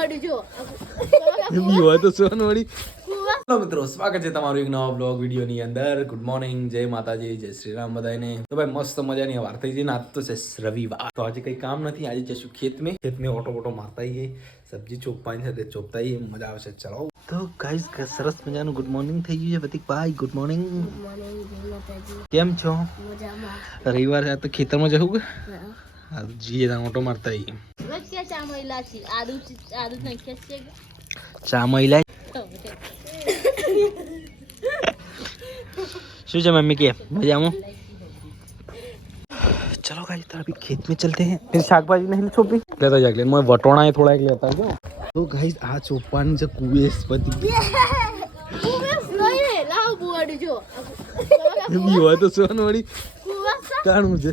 બુવાડી જો. બી હોય તો સોન હેલો મિત્રો સ્વાગત છે તમારું એક નવા બ્લોગ વિડીયોની અંદર. ગુડ મોર્નિંગ જય માતાજી જય શ્રી રામ બધાને તો ભાઈ મસ્ત મજાની વાર થઈ છે ને આજ તો છે રવિવાર. તો આજે કઈ કામ નથી આજે જશું ખેત મેં ખેત મેં ઓટો ઓટો મારતા આવીએ સબ્જી ચોપવાની છે તે ચોપતા આવીએ મજા આવશે ચલો. તો ગાઈસ સરસ મજાનું ગુડ મોર્નિંગ થઈ ગયું છે પ્રતિકભાઈ ગુડ મોર્નિંગ કેમ છો? મજામાં. રવિવાર તો ખેતરમાં જવું કે? હા તો જઈએ ત્યાં ઓટો મારતા આવીએ વચ્ચે ચા મહિલા છે આદુ આદુ નાખ્યા છે ચા મહિલા શું છે मम्मी के मजामा चलो गाइस तो अभी खेत में चलते हैं फिर શાકભાજી નહીં છોપી લેતા જાગ લે मैं વટોણા એ થોડા એક લેતા ગયો તો ગાઈસ આ ચોપાની જે કુવેસ બધી લાવ બુવાડી જો બી હોય તો સોન વળી કુવા કાણું છે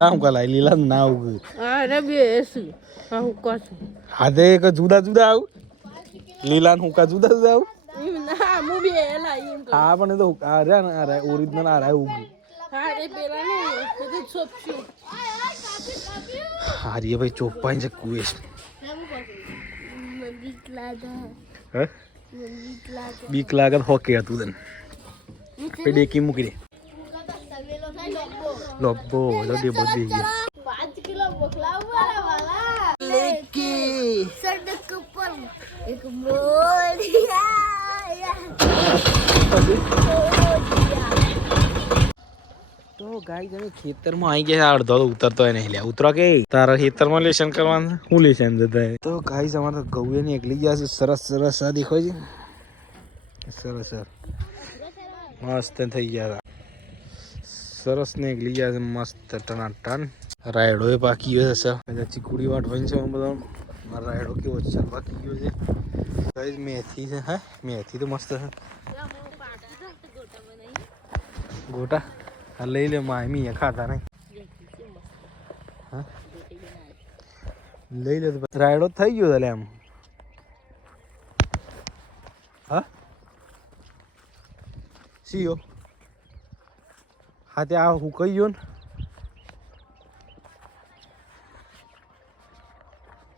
કામ કલાય લીલા ના ઉગ અરે બે એસી. હા હું કશું હાથે એક જુદા જુદા આવ. લીલા ને હુકા જુદા જુદા આવ. ના હું બે એલા એમ હા પણ તો આ ને આ રહ્યા ઓરિજિનલ આ રહ્યા ઉગ હા એ પેલા ને બધું છોપશું હારી ભાઈ ચોપાઈ છે કુવેસ હે? બીક લાગે. હોકે હતું તને. પેડે એકી મૂકી દે. લોબો લોડી બધી ગઈ પાંચ કિલો મોકલાવવા વાલા લેકી સડક ઉપર એક તો ગાય તમે ખેતરમાં આવી ગયા અડધો તો ઉતરતો નહીં લે ઉતરો કે? તારા ખેતરમાં લેશન કરવાનું શું લેશન જતા તો ગાય અમારે તો ગૌએ એકલી ગયા છે. સરસ સરસ આ દેખો છે સરસ સર મસ્ત થઈ ગયા હતા. સરસ ને ગયા છે મસ્ત ટનાટન રાયડો એ પાકી ગયો છે સર. કુડી ચીકુડી વાટવાની છે બધા મારો રાયડો કેવો છે બાકી ગયો છે. ગાઈસ મેથી છે, હા? મેથી તો મસ્ત છે. ગોટા? આ લઈ લે મામી ખાતા નહીં. હા? લઈ લે રાયડો થઈ ગયો તલે એમ. હા? સીઓ હા તે આ હું કહી ગયો ને.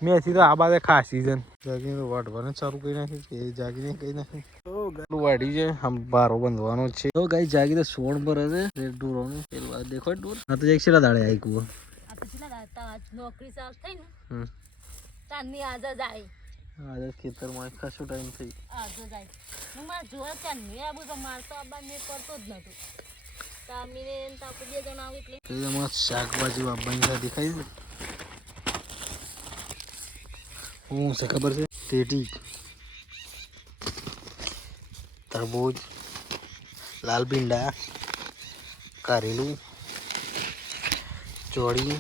મેથી તો આ બાજુ ખાસ સીઝન જાગીને તો વાટવાનું ચાલુ કરી નાખી કે જાગીને કહી નાખી. તો ગાડું વાડી છે આમ બારો બંધવાનો છે. તો ગાઈ જાગી તો સોળ પર હશે રેડ ડૂરોનું પેલું દેખો ડૂર હા તો એક છેલ્લા દાડે આવી કુવો નોકરી સાફ થઈ ને. હમ. ચાંદની આજે આવી આજે ખેતરમાં કશું ટાઈમ થઈ. આજે જાય હું મારે જોવા ચાંદની આ બધું મારે તો ને કરતો જ નતું. શાકભાજી વાપવાની સાથે દેખાય છે. શું ખબર છે? તેટી તરબૂજ લાલ ભીંડા કારેલું, ચોળી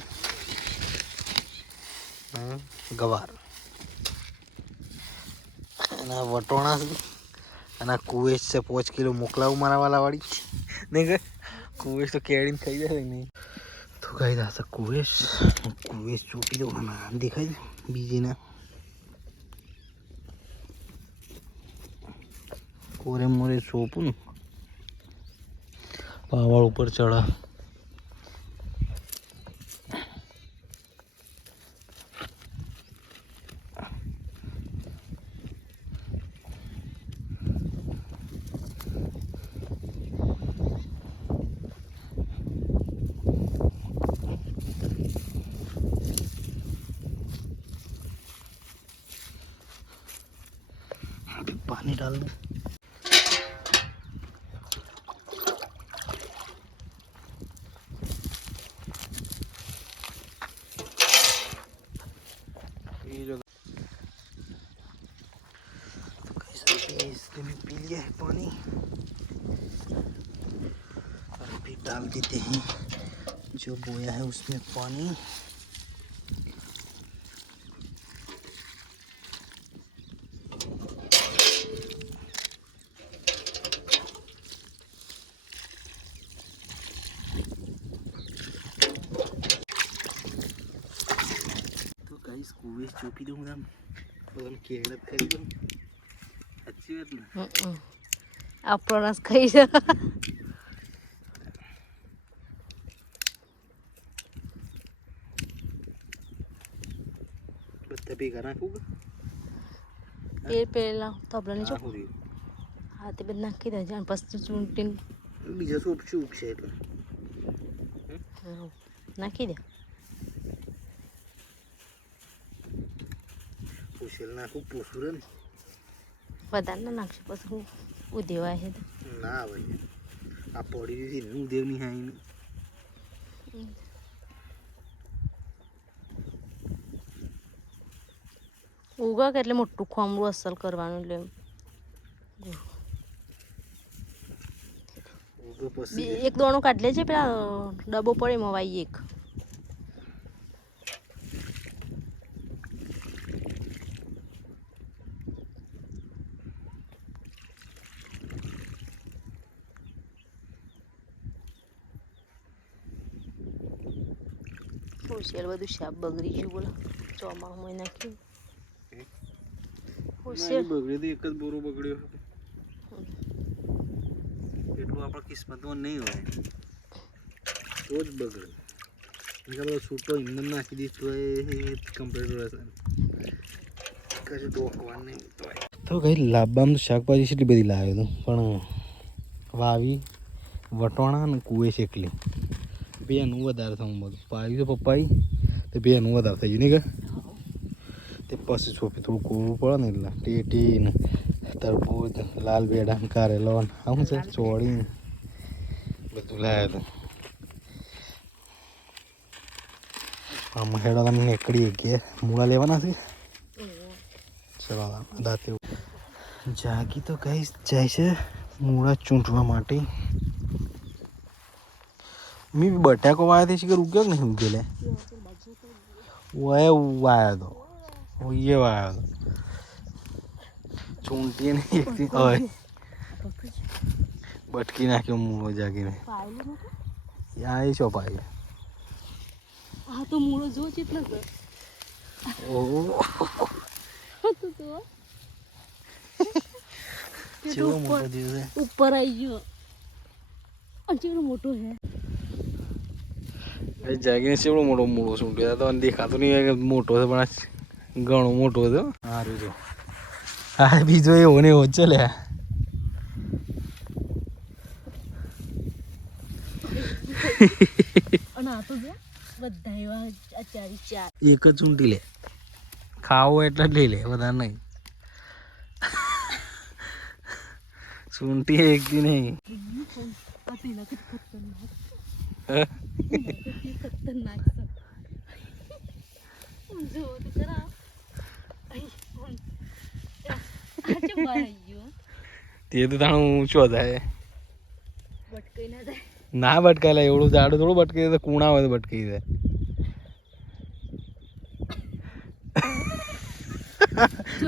ગવાર. એના વટોણા અને આ છે, પાંચ કિલો મોકલાવું મારા વાલા વાળી નહીં કે? કુવેસ તો કેળીને ખાઈ જાય નહીં તો કઈ દાસ કુવેસ કુવેશ ચોટી દઉં આમ દેખાય છે બીજીના કોરે મોરે સોપું પાવાળ ઉપર ચડા अभी पानी डाल दूँ। पी लिया है पानी और अभी डाल देते हैं जो बोया है उसमें पानी। કુવેસ દઉં આમ બધાને કેળત કરી દઉં સાચી વાત ને આપણો રસ ખાઈ છે બધા ભેગા નાખું કે પેલ તબલાની ચોક રહ્યું? હા તે બધું નાખી દેજે અને પછી ચૂંટીને બીજા શું છે એટલે નાખી દે પૂછેલ નાખું પોસું રે વધારે ના નાખશે પછી ઉદેવાય છે ના ભાઈ આ પડી દીધી ને ઉદેવની હાઈ ઉગા કે એટલે મોટું ખોમરું અસલ કરવાનું એટલે એક દોણું કાઢી લેજે પેલા ડબ્બો પડે એમાં વાઈ એક હોશિયાર બધું શાક બગડી ગયું બોલો. ચોમાસું નાખ્યું હોશિયાર બગડ્યો તો એક જ બોરો બગડ્યો એટલું આપણા કિસ્મતમાં નહીં હોય. તો જ બગડે. એટલે બધો છૂટો ઇંધન નાખી દીધું એ કમ્પ્લીટ રહેશે કશું ડોકવા નહીં તો કઈ લાંબામાં તો શાકભાજી એટલી બધી લાવ્યો હતો પણ વાવી વટોણા અને કુએ શેકલી બેનું વધારે થવું બધું પાયું તો પપ્પાઈ તો બેનું વધારે થઈ ગયું નહીં કે? તે પછી છોપી થોડું કોરું પડે ને એટલે ટેટી ને તરબૂજ લાલ બેડા કારેલો આવું છે? ચોળી બધું લાવ્યા આમાં હેડો તમે નીકળી ગયા. મૂળા લેવાના છે? ચલો દાંતે જાગી તો કઈ જાય છે મૂળા ચૂંટવા માટે. મેં બટાકો વાયા તે શીખર ઉગ્યો કે નહીં ઉગેલે ઓય વાયા તો ઓય વાયા તો ચૂંટીએ ને એકથી ઓય બટકી નાખ્યો મૂળો જાગીને યા એ છો પાઈ હા તો મૂળો જો ચેટલો છે ઓહો તો તો કેવો મોટો જીવ ઉપર આવી ગયો અને મોટો હે એ જાગીને ચેવડો મોટો મૂળો સૂંટ્યો તો અને દેખાતો નહીં કે મોટો છે પણ ઘણો મોટો છે સારું જો. હા બીજો એવો ને એવો જ છે લે. અને આ તો જો બધા એવા આ ચારી. ચાર એક જ ચૂંટી લે. ખાવો એટલે જ લઈ લે બધા નહીં. ચૂંટી એક દી નહીં. તો તો તે તો તાણું ઊંચો થાય. ના ભટકાયેલા, એવડું જાડું થોડું ભટકી જાય કુણા હોય તો ભટકી જાય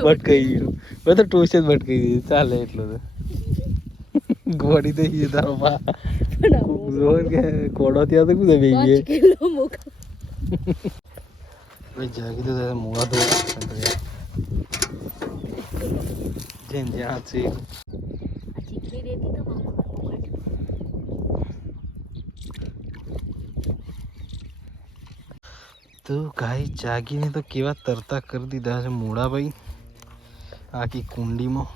ભટકાઈ ગયું. બધું ટોસે જ ભટકાઈ ગયું ચાલે એટલું તો. ગોળી ગઈ તારો પા તો ભાઈ જાગી મોડા તો કેવા તરતા કરી દીધા છે મોડા ભાઈ આખી કુંડીમાં.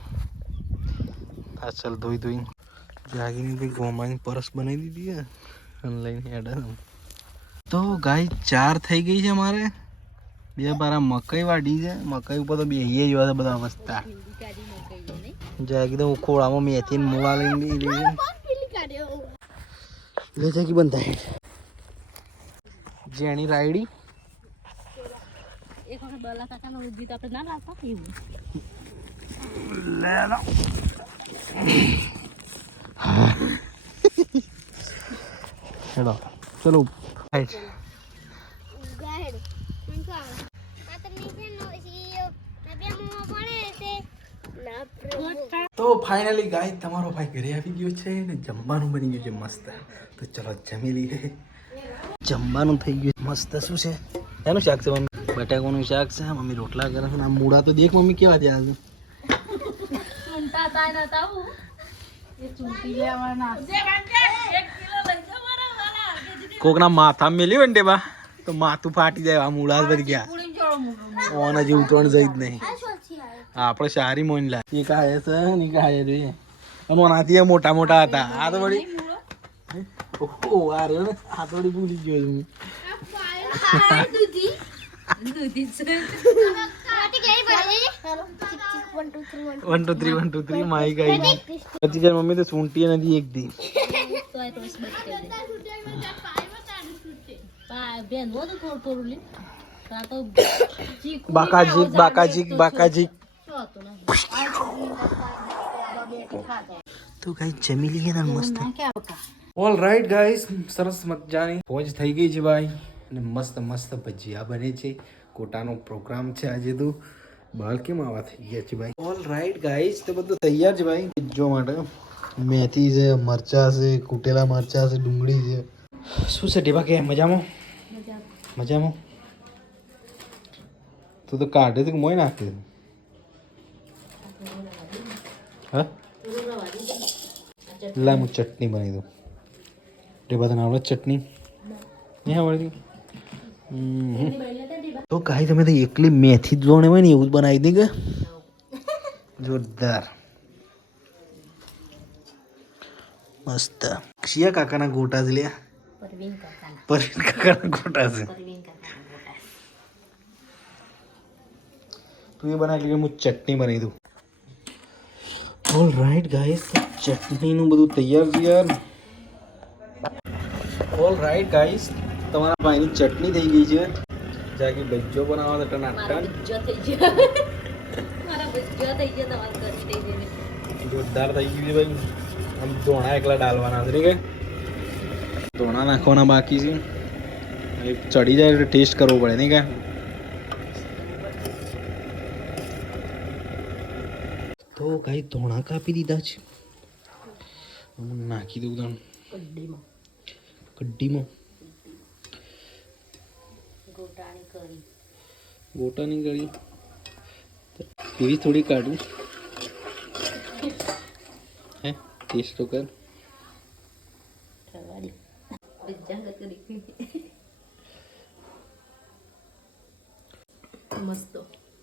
આ ચાલ ધોઈ ધોઈ જાગીને ભાઈ ગોમાની પરસ બનાવી દીધી છે અને લઈને હેડા તો ગાય ચાર થઈ ગઈ છે મારે. બે બારા મકાઈ વાડી છે. મકાઈ ઉપર તો બે જોવા બધા વસ્તા. જાગી તો ખોળામાં મેથી મૂળા લઈને લઈ લે જાગી બંધ થાય. જેણી રાયડી. ના હેડો. ચલો. હાઈટ તો ફાઇનલી ગાય તમારો ભાઈ ઘરે આવી ગયો છે ને જમવાનું બની ગયું છે મસ્ત. તો ચલો જમી લઈએ. જમવાનું થઈ ગયું મસ્ત. શું છે? એનું શાક છે મમ્મી? બટાકાનું શાક છે મમ્મી રોટલા કરે છે. આ મૂળા તો દેખ મમ્મી કેવા થયા કોકના માથા મેલી હોય ને બા તો માથું ફાટી જાય આ મૂળા જ બધી ગયા. ઓના જેવું ઉતરણ જઈ જ નહીં. આપણે સારી મોઈન લા એ કાય છે ને કાય રે અને ઓનાથી મોટા મોટા હતા. આ તો વળી ઓહો આ રે આ તો વળી ભૂલી ગયો છું દૂધી. દૂધી છે કાટી કેરી પડે hello check check 1 2 3 1 one two three one two three માઈ ગઈ પછી કે મમ્મી તો સૂંટી નથી એક દી. બાકાજીક બાકાજીક બાકાજીક શું હતું ને તો કઈ જમી લઈએ ને મસ્ત. ઓલ રાઈટ ગાઈસ સરસ મજાની. પહોંચ થઈ ગઈ છે ભાઈ. અને મસ્ત મસ્ત ભજીયા બને છે. કોટાનો પ્રોગ્રામ છે આજે તો બાલ કેમ આવા થઈ ગયા છે ભાઈ? ઓલ રાઈટ ગાઈઝ તો બધું તૈયાર છે ભાઈ જો માટે. મેથી છે મરચા છે કૂટેલા મરચા છે ડુંગળી છે. શું છે ટેબા કે મજામાં? મજામાં. તું તો કાઢે તો મોય નાખે? હા? લા હું ચટણી બનાવી દઉં. ટેબા તને આવડે ચટણી. નહીં આવડતી? હમ. તો કાંઈ તમે તો એકલી મેથી જ જોણે હોય ને એવું જ બનાવી દે કે? જોરદાર. મસ્ત. શિયા કાકાના ગોટા જ લ્યા. પરવીન કાકાના. ગોટા છે. તું એ બનાવી એટલે હું ચટણી બનાવી દઉં. ઓલ રાઈટ ગાઈસ ચટણીનું બધું તૈયાર છે યાર. ઓલ રાઈટ ગાઈસ તમારા ભાઈની ચટણી થઈ ગઈ છે. જાકી બજ્જો બનાવવા તો થઈ ગયો. મારા બુજ્જો થઈ ગયો તમારે કરી દઈ દે જોરદાર થઈ ગયું છે ભાઈ. આમ ધોણા એકલા ડાલવાના છે કે? ધોણા નાખવાના બાકી છે. એ ચડી જાય એટલે ટેસ્ટ કરવો પડે નહીં કે? તો કઈ ધોણા કાપી દીધા છે. નાખી દઉં તને કડ્ડીમાં કઢીમાં. ગોટાણી કરી. ગોટાની ગળી એવી થોડી કાઢું. હે ટેસ્ટ તો કર.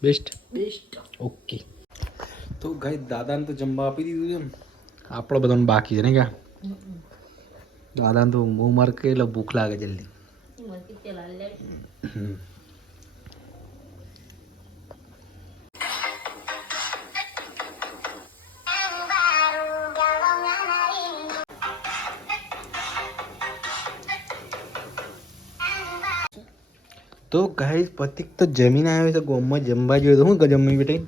બેસ્ટ બેસ્ટ ઓકે તો ગાઈ દાદાને તો જમવા આપી દીધું છે ને. આપણો બધાને બાકી છે ને ક્યાં? દાદાને તો બહુ માર કે એટલે ભૂખ લાગે જલ્દી. તો ગાઈસ પતિક તો જમીન આવ્યો છે ગોમમાં જમવા જોઈએ તો શું જમી બેટા?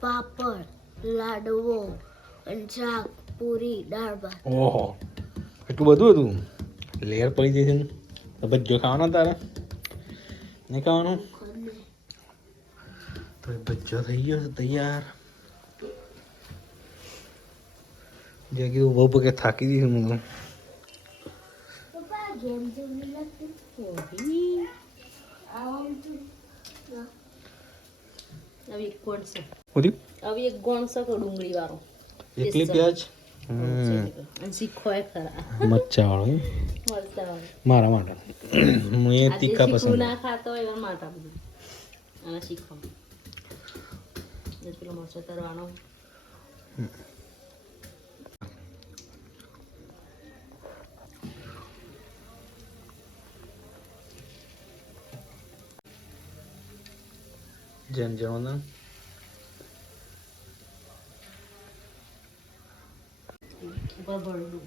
પાપડ લાડવો શાક પૂરી દાળ ભાત. ઓહો એટલું બધું હતું? લેયર પડી જાય છે ને? તો ભજ્જો ખાવાનો તારે નહીં ખાવાનું તો એ ભજ્જો થઈ ગયો છે તૈયાર જે કીધું બહુ પગે થાકી દીધું હું હવે એક ગોણ છે બધી હવે એક ગોણ છે કે ડુંગળી વાળો એકલી પ્યાજ મચ્ચા વાળો મારા માટે. હું એ તીખા પસંદ ના ખાતો એવા માટા બધું. અને પેલો મરચો તરવાનો. જેમ જવાનું બબરડું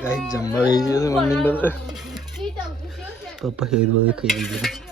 ગાઈ જમવા મમ્મી બધા. પપ્પા એ બધું ખાઈ લીધું.